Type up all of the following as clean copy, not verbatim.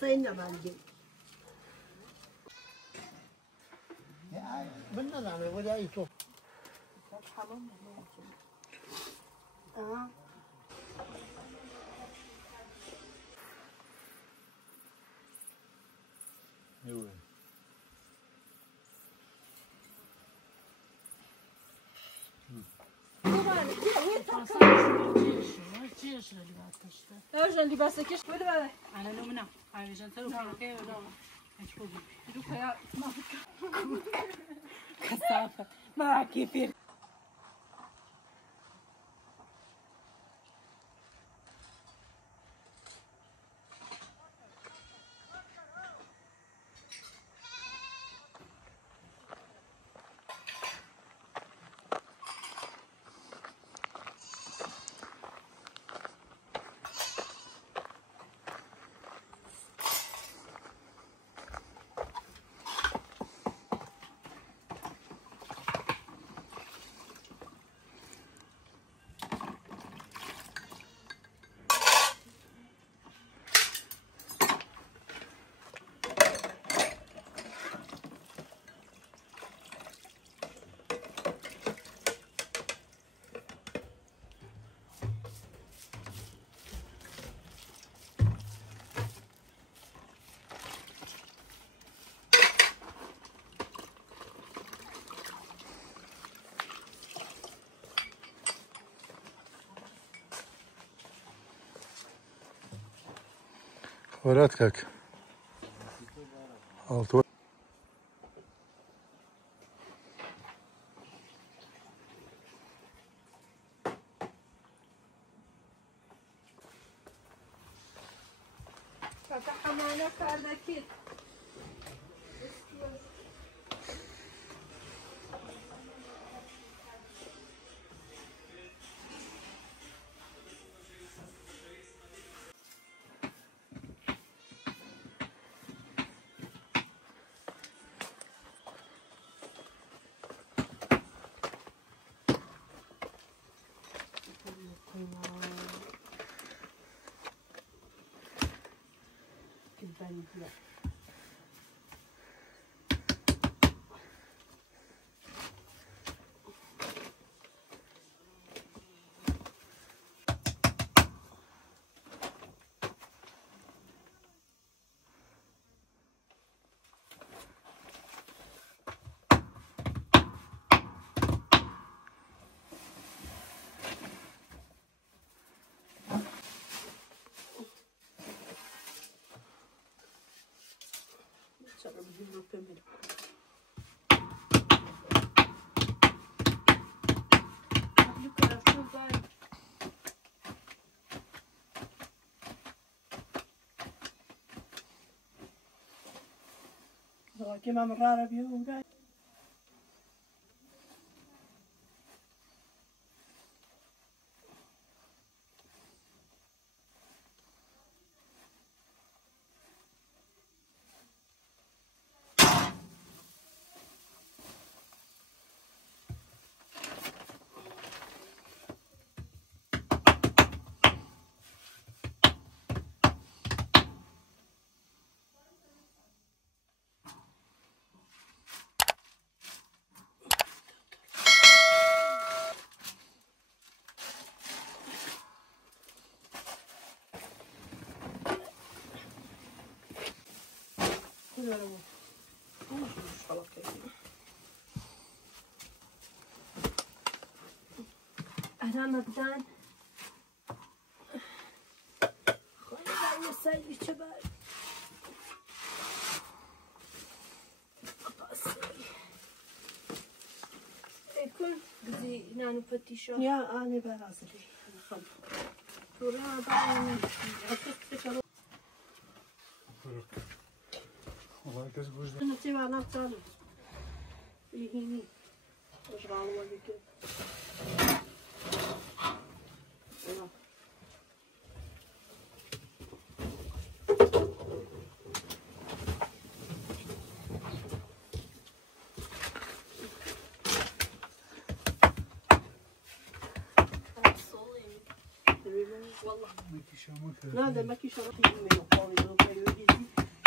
سينا مالجي بنا نعمل ولا يشوف اجا لباسه كيش ولا بقى انا لو منع عشان تروح كده ولا هتشوفي يروح يا ما كثافه ما كيف ولادك altı فتح معنا كاردكيل البلدية كما مرارة بيهم أنا مبدان خلينا نسوي شباب يكون بدي نانو فتيشة يا أنا براسلي فورها بعدين أفكر والله كسبوش أنا تبع أنا بتعرف يهيني أشغل ولا كده والله مكيشة مكة. لا ده ما كيش راح يجي قوي لو يجي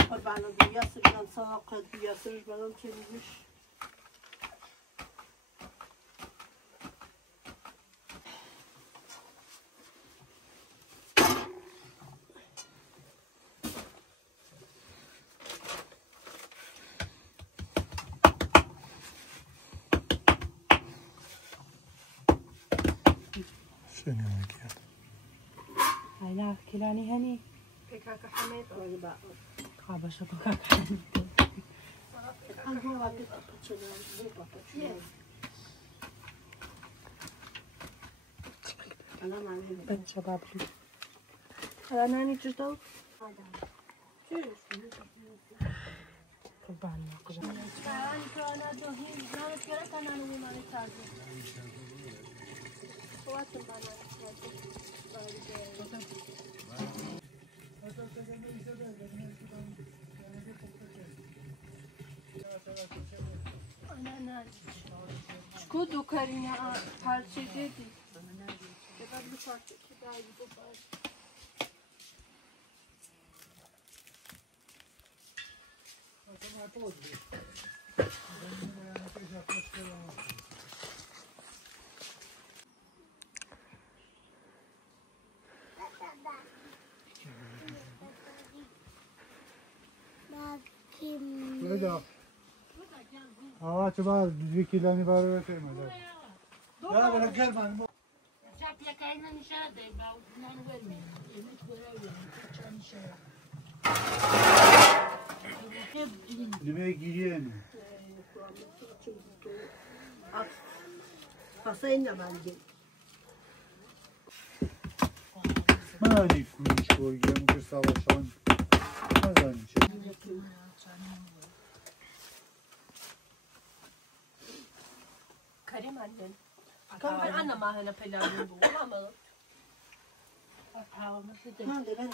طبعا بياسر كان ساقط بياسر بلام تلوش شنو مكيا؟ هلا كلاني هني كاكا حميد ولا بقى خابا شكوكاك حميد انا هو عبد الطفل انا ما عليه بن شباب لي هذا ناني جدو ربعنا قجا أنا كنا جوهين أنا كرت أنا نوما نتاجو واتم أنا شكو دو كارينا parça dedi. Ya da bir parça daha bu parça. بدا آه تبع دوی کیلانی برای تیم ده لا بلا گرم Şapya kaynan nişadı, bağından vermeyin. Yemek görev نمی گیریه Pasayla bence. معنی فروش koyuyorum که savaşan kazanacak. Karim annen. Kan ben anne mahene pelanın bu. Olamalı. Hadi ben.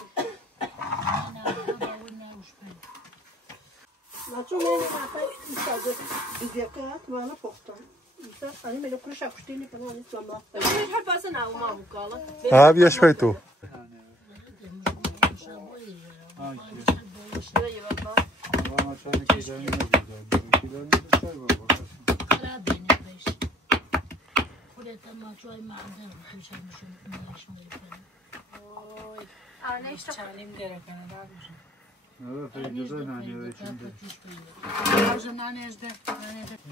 Nacho meni mata istadı. Biziyakat bana foktan. İşte hani böyle kuruşa kuştuyla falan İslam'da. Ben her basın almam bu kala. Abi yaşmay tu. Şuraya bakma. Ama çayını kilani ne güzel. Kilani de çay var bakarsın. Anne işte. Çalim gerek bana daha güzel. Evet, güzel nane şimdi. Ağzı nanezde.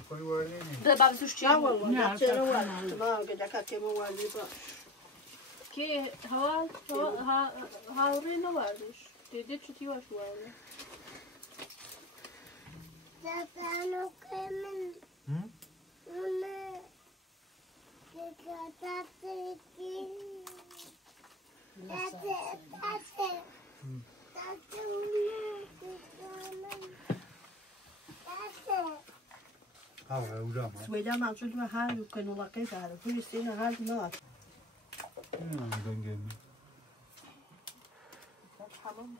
Koyu var değil mi? Da bak suç ya var. Ne çere var. Tamam gece katema var diye bak. Ki hava ne varmış? Dedi çuti var şu an. Ha, uğrama. Sueda mağdur ve her yukarı olarak var. Bu isteğin her ne var? Nereden geldi? Tamam mı?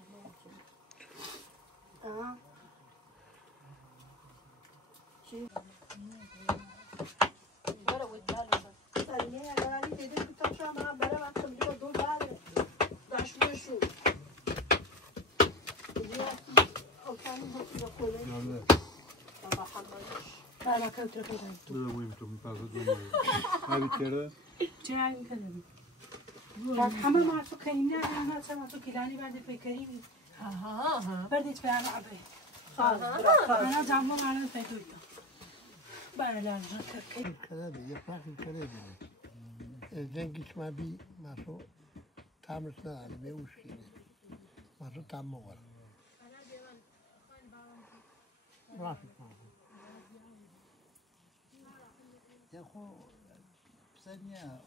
Tamam. Böyle uyutalım. Sen niye yani dedim ki taşa bana böyle baktım diyor dur bari. Taşlıyor şu. Diye o kendi bakıyor koyuyor. Nerede? Baba hamlamış. Bana kötü kötü. Burada koyayım çok fazla durmuyor. Ha bir kere. Çayın kadın. Bak hamam artık kayınlar yanına sana tu kilani verdi pekeri. Ha. Verdi hiç beğen abi. Bana camdan alın pekuydu. Böyle kırk. Karabi, yaprak karabi. Evden gitme bir maso tamrısına alayım, ne uç gibi. Maso tam mı var? Rafik maso. Ya ho, sen ya.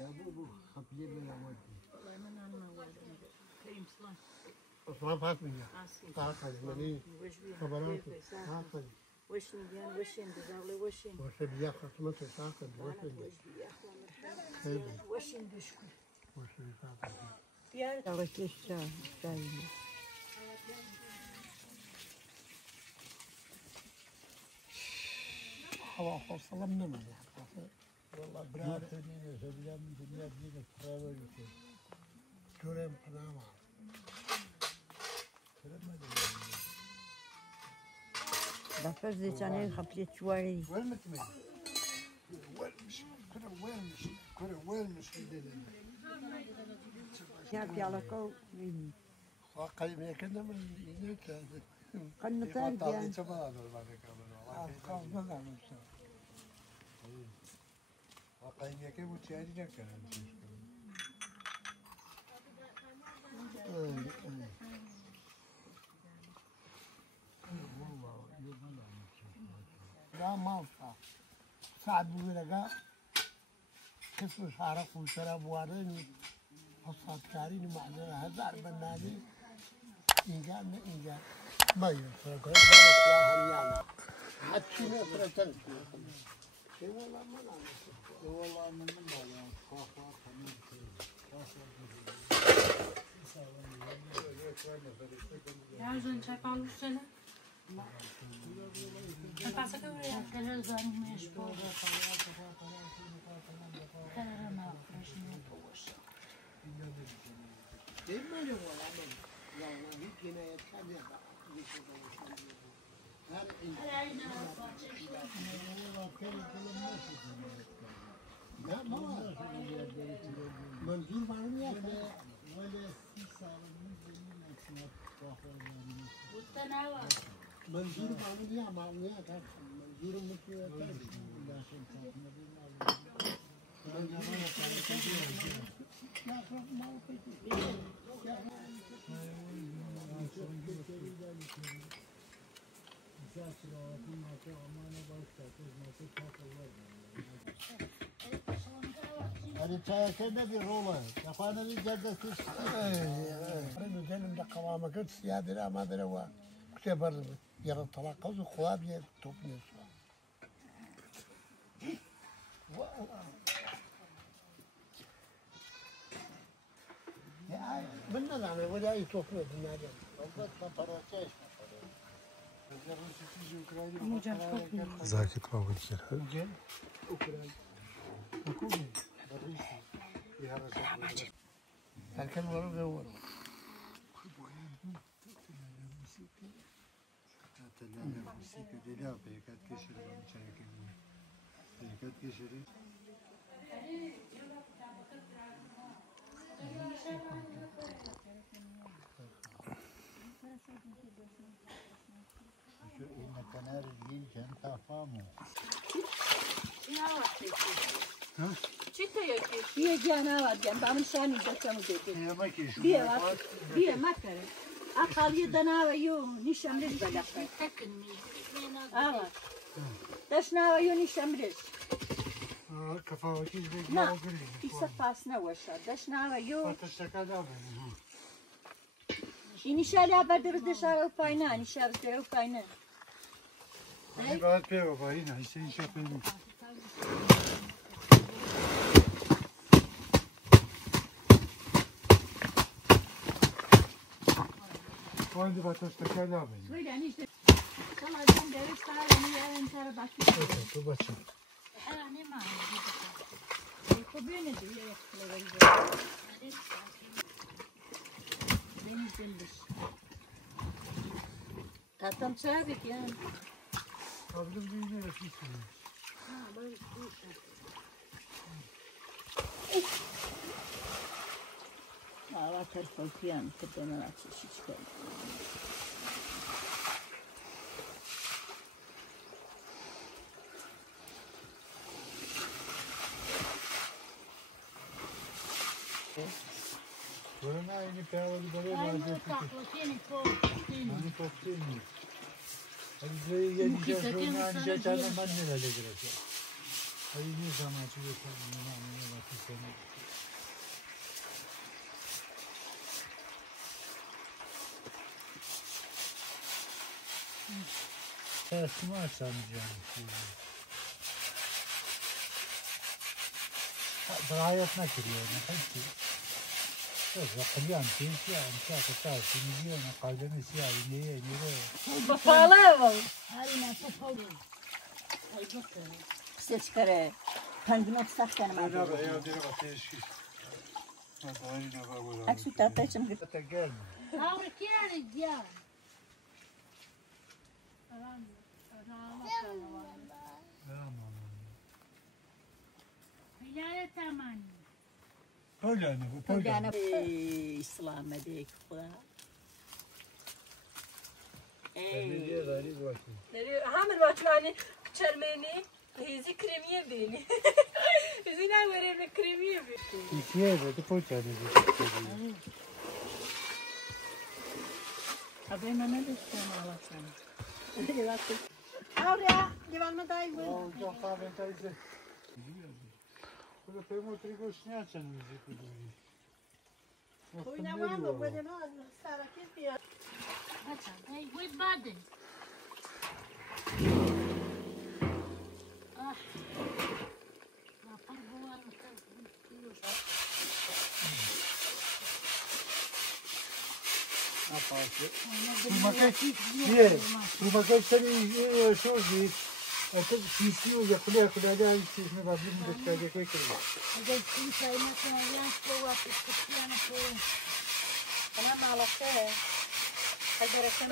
Ya bu kapıya böyle var. Osman Fatma ya. Fatma yani kabaran Fatma. وش بياخذ مثل ساقط وش هوا حوصلم نمانه والله برار جورم پناما بفرض چانه خپلی چواری یا پیالکو واقعی میکنه من اینه که کنن ترجیح واقعی میکنه متعادی نکنن لا ما سعد بويرقا قسم شارق وشرب وارين حصاد كارين معنا هزار بنادي إنجان ما يفرق هذا هنيانا حتى نفرتن والله ما والله من Ja, zijn zij van zinnen? En pas ik over ja. Aquele zone minha esposa era mal, mas não posso. منظور معلوم منظور معلوم منظور هذه تاكل نبي رولا يا نبي جدة أنا جنب دقوامة قلت سيادة لا ما أدري هو كتبر يرى الطلاق وزو خواب يتوبني من نظام ولا يتوبني بالنادي زاكت ما بنشر لكن ورد هو چی تو یکی؟ بیا جانا وادیم با من شانی دستم دیدی بیا ما کرد أخالي دنا ويو نشام ليش بلافه آه دشنا ويو نشام ليش كفاوكي زي لا يسفاسنا وشا دشنا ويو تشتكى إني شالا بدر دشارو فاينا إني شارو دشارو فاينا أنا بعد بيرو باينا يصير شاپين وين بعد تشتكى لا بين وين يعني إيش كمان عندهم درس تعال يعني أنت ربعت تو بس أنا ما كوبين دي يا أخي بين جنبش تاتم سابك يعني قبل بيجي رفيق لا تعرف الفيان كده ما نعرف شيء كده ورنا يعني بيعوا البلد ما أنا فاكرني زي يعني جانا جانا ما نلا لجرا هاي نظام أشوف ما في سنة ما سامجان ضايعتنا كريم حتى قليان تيجي أنا كاتب مليون قادم يسيا ينيه بفعله هاي ما تفهم سچکره پنجمت سخت کنم نه با یا دیگه وقتش نه با اکسو تاتچم تا گرم هاوری کیانی دیار هلال تمانی پولانه اسلام دیک خدا همین وقتی چرمینی هیزی کریمیه بینی هیزی نمیره کریمیه بینی یکیه بود پوچه بود ابی من نداشتم آلاتم Aurea, llevarme da igual. اونجا خواهیم تایزه خدا پیمو تریگوش نیاچن میزی کدوری Hoy no vamos, puede más, estar aquí el día. بچه ای وی باده نفر بوار Rumăcăi sării șozi, atât știu, de culea de aici, și nu va veni de care de coi crede. Deci, cum să ai măsă, i-am spus, că știam că انا مع الخير هذا رسم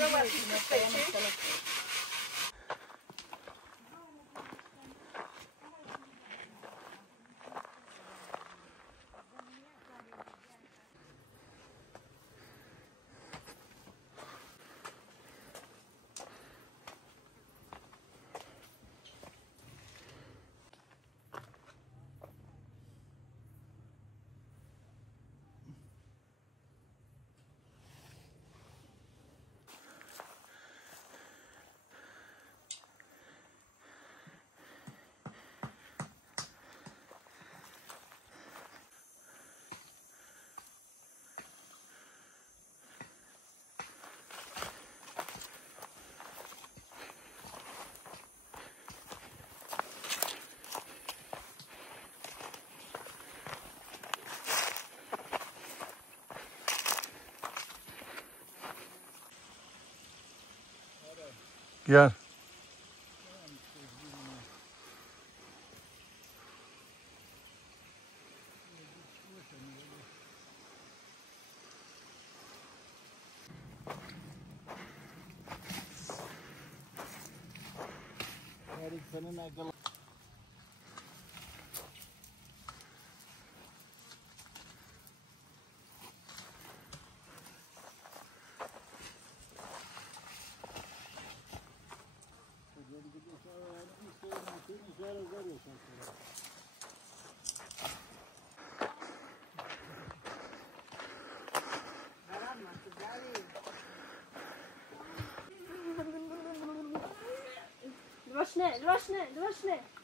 Gel.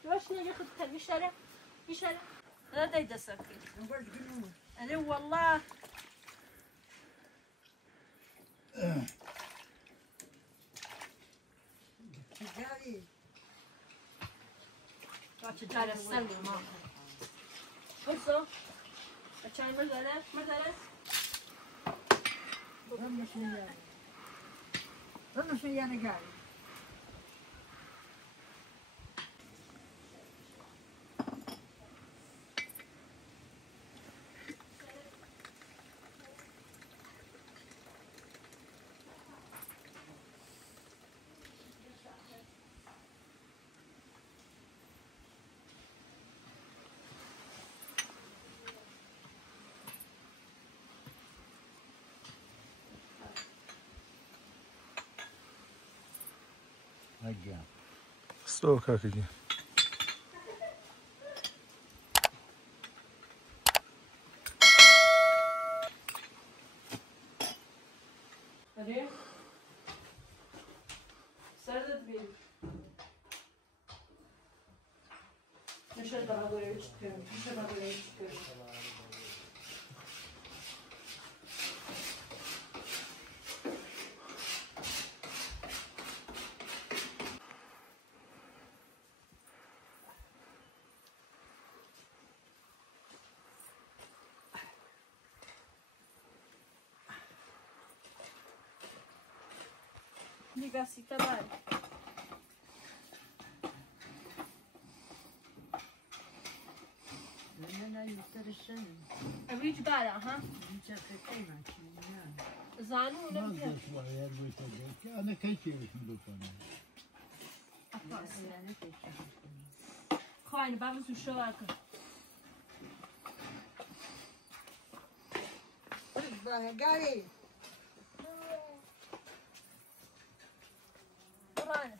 لوشنا ياخذ بشارع بشارع لا دا يدسك انا والله تجارة السلة ما بصوا أشان مردارة مردارة رمش يعني قاعد Stou cá aqui. أريه سردت بين نشد بعضه يشتكي نشد بعضه يشتكي Liga-se, trabalho. اویج باره ها زانو من نمیشه دست باید بکنم که انا کی چیزشون بکنم خواهی بابا تو شوار کن گاری برانه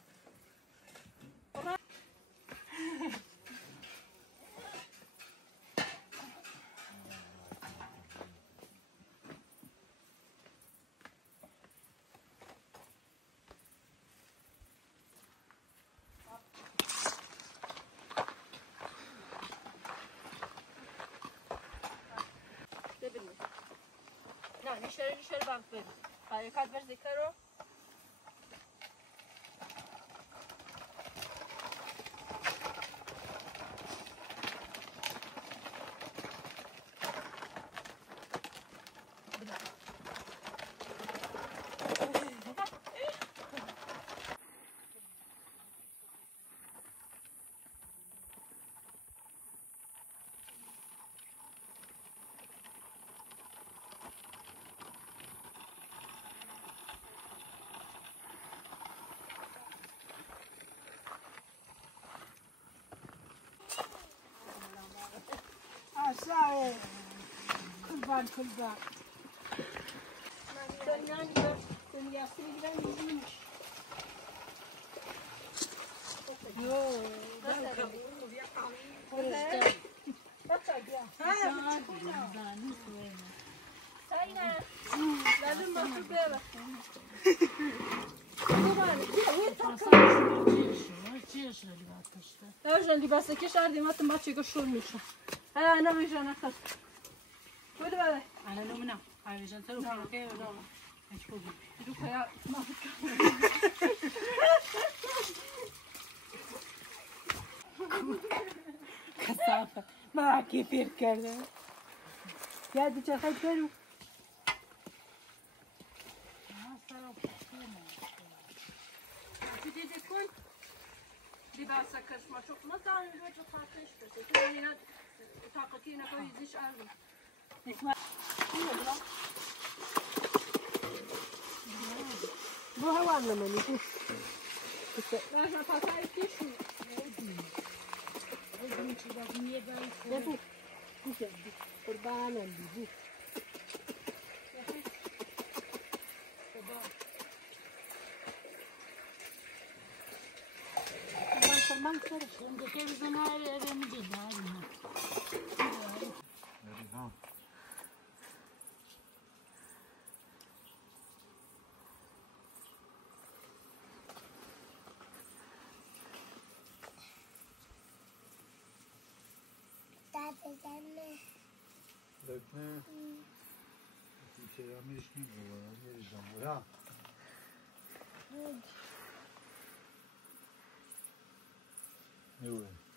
ببینید نه نشاره بام ببین حرکت ورزی کرو آسای kurban kurban. Dünyasını bilen yüzüymüş. Lazım bakıp bir bak. Öğren libası ki şardım atım bahçeye şurmuşum. أنا ويجان أخذ وين بقى؟ أنا لو منع على ويجان تلو في مكان ولا مشكوك روح يا ما كثافة ما كثير كذا يا دي تاخذ كيلو تدي تكون لباسك ما شوف ما كان الوجه خاطش بس هنا طاقتنا كويس أرض Bu havanla mı ne? لازم تطلعي كيشو Ne bu? Bu geldi. Kurbanım bu. Kurban kere. Şimdi bizim her evimiz var. Dökme. Şeylerimi içmeyeyim babalar. Vereceğim buraya. Ne oluyor?